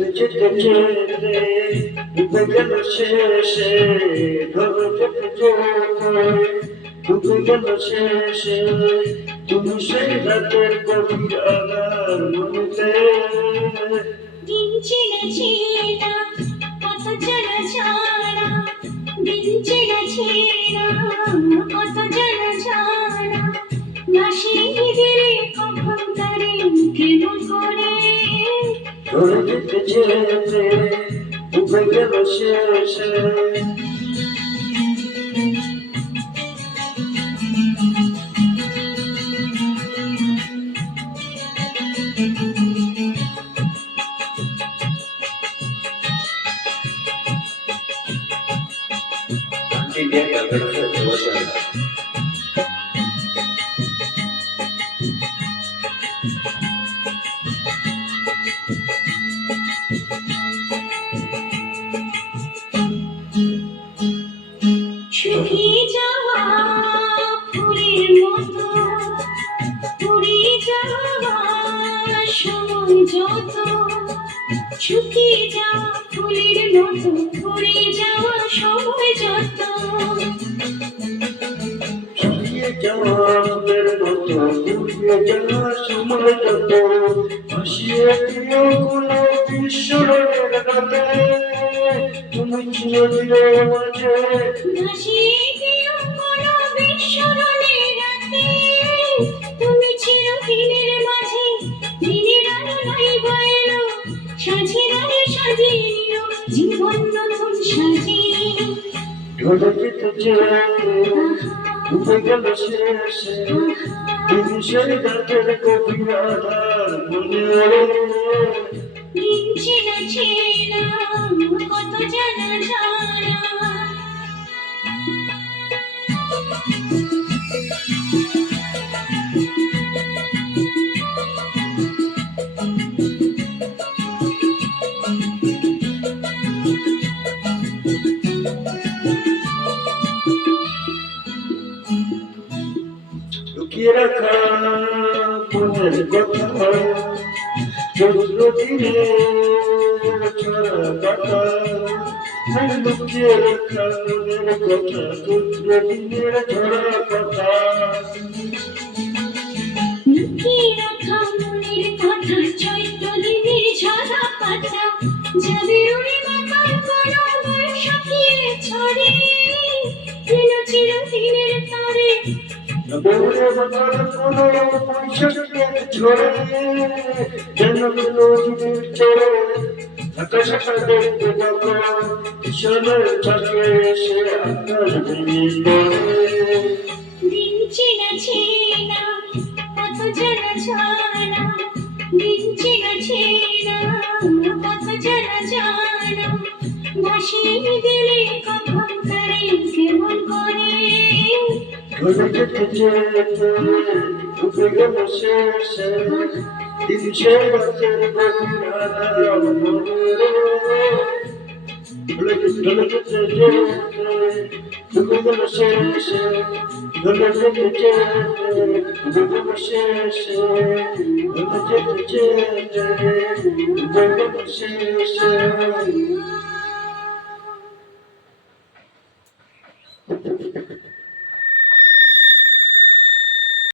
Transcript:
যেতে যেতে ডুবে গেল শেষে, ধরে যেতে যেতে ডুবে গেল শেষে, তুমি সেই রাতের গভীর আধার মনেতে। দিন চেনা চেনা কত জানা জানা, দিন চেনা চেনা কত জানা জানা, ভাসিয়ে দিলে কখন তারে কেমন করে। ধরে যেতে যেতে ডুবে গেল শেষে। India Calcutta devotion. শুকিয়ে যাওয়া ফুলের মতো, পুড়িয়ে যাওয়া সময় যত, শুকিয়ে যাওয়া ফুলের মতো, পুড়িয়ে যাওয়া সময় যত। শুকিয়ে যাওয়া ফুলের মতো, পুড়িয়ে যাওয়া সময় যত, ভাসিয়ে দিও কোনো বিস্মরণের রাতে, তুমি চিরদিনের মাঝে। ভাসিয়ে দিও কোনো বিস্মরণের রাতে, তুমি চিরদিনের মাঝে। দিনের আলো নাইবা এলো, সাঁঝের আলো সাজিয়ে নিল জীবন নতুন সাজিয়ে। ধরে যেতে যেতে ডুবে গেল শেষে, তুমি সেই রাতের গভীর আধার মনে। দিন চেনা চেনা কত জানা জানা। লুকিয়ে রাখা মনের কথা, চন্দ্র দিনে ছড়া কথা। লুকিয়ে রাখা মনের কথা, চন্দ্র দিনের ছড়া কথা। লুকিয়ে রাখা মনের কথা, চৈত্র দিনের ঝরা পাতা, যাবে উড়ে মাথার কোনো বর্ষাকিয়ে ছড়ে, দিল চিরদিনের তরে। দৌড়ে বাঁধার কোনো বৈশাখের ঝড়ে, যেন কোনো দিনের চড়ে আকাশ আকাশ দেখতে পাবো, ঈশ্বরের থাকে সে আকাশ ভেঙে পড়ে। দিন চেনা চেনা কত জানা জানা, দিন চেনা চেনা কত জানা জানা, ভাসিয়ে দিলে কখন তারে কেমন করে। ধরে যেতে যেতে ডুবে গেল শেষে, দিন সে রাতের গভীর আধার মনে। ধরে যেতে যেতে ডুবে গেল শেষে, ধরে যেতে যেতে ডুবে গেল শেষে, ধরে যেতে যেতে ডুবে গেল শেষে।